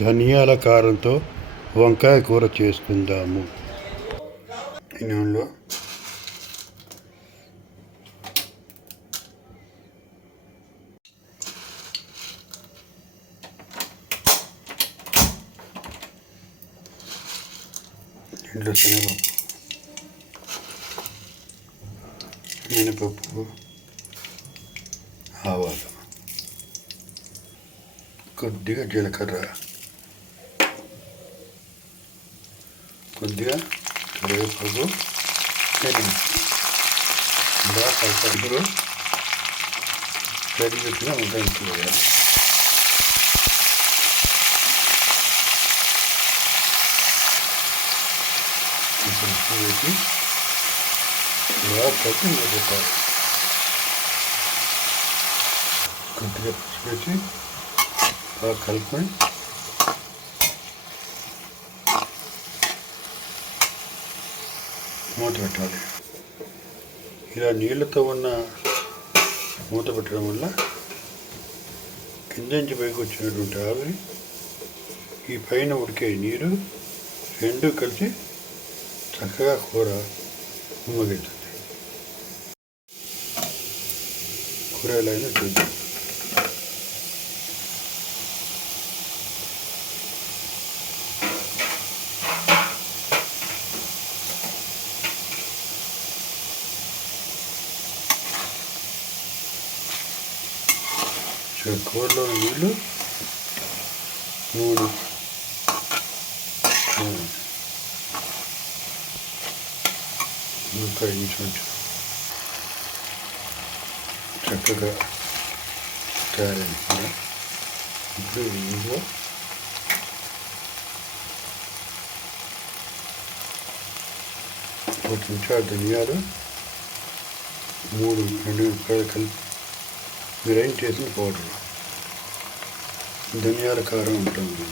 ధనియాల కారంతో వంకాయ కూర చేసుకుందాము. నూనెలో ఇంట్లో శనగపప్పు. మినపప్పు. ఆవాలు. కొద్దిగా జీలకర్ర. కొద్దిగా కరివేపాకు శనగ బాగా కలపడుతూ కడిగి పెట్టిన వంకాయ వేయాలి. ఇప్పుడు వేసి కలిపి కొద్దిగా పచ్చిపెట్టి బాగా కలుపుకొని మూత పెట్టాలి. ఇలా నీళ్ళతో ఉన్న మూత పెట్టడం వల్ల కింద నుంచి పైకి వచ్చినటువంటి ఆవిరి ఈ పైన ఉడికే నీరు రెండు కలిసి చక్కగా కూర ఉమ్మగిస్తుంది కూర ఎలా అయినా చూద్దాం. సో కూరలో నీళ్ళు మూడు మూడు. ఇంకా ఇంచుమించు చక్కగా తయారైంది కూర. ఇప్పుడు ఇందులో ఒక చెంచా ధనియాలు మూడు రెండు రూపాయలు కలిపి గ్రైండ్ చేసిన పౌడర్ ధనియాల కారం ఉంటుంది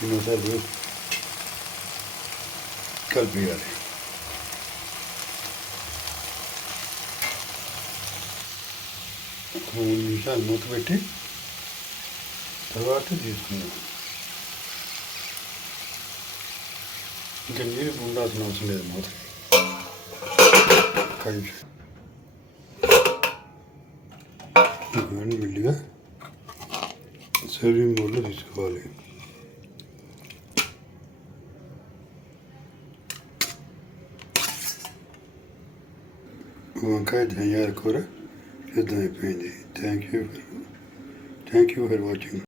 దీనిసారి కలిపేయాలి. ఒక మూడు నిమిషాలు మూత పెట్టి తర్వాత తీసుకుందాం. ఇంకా నీరు ఉండాల్సిన అవసరం లేదు మూత కొంచెం ఇవన్నీ మెల్లిగా సర్వింగ్ మోడ్లో తీసుకోవాలి వంకాయ ధనియాల కూర సిద్ధమైపోయింది thank you thank you for watching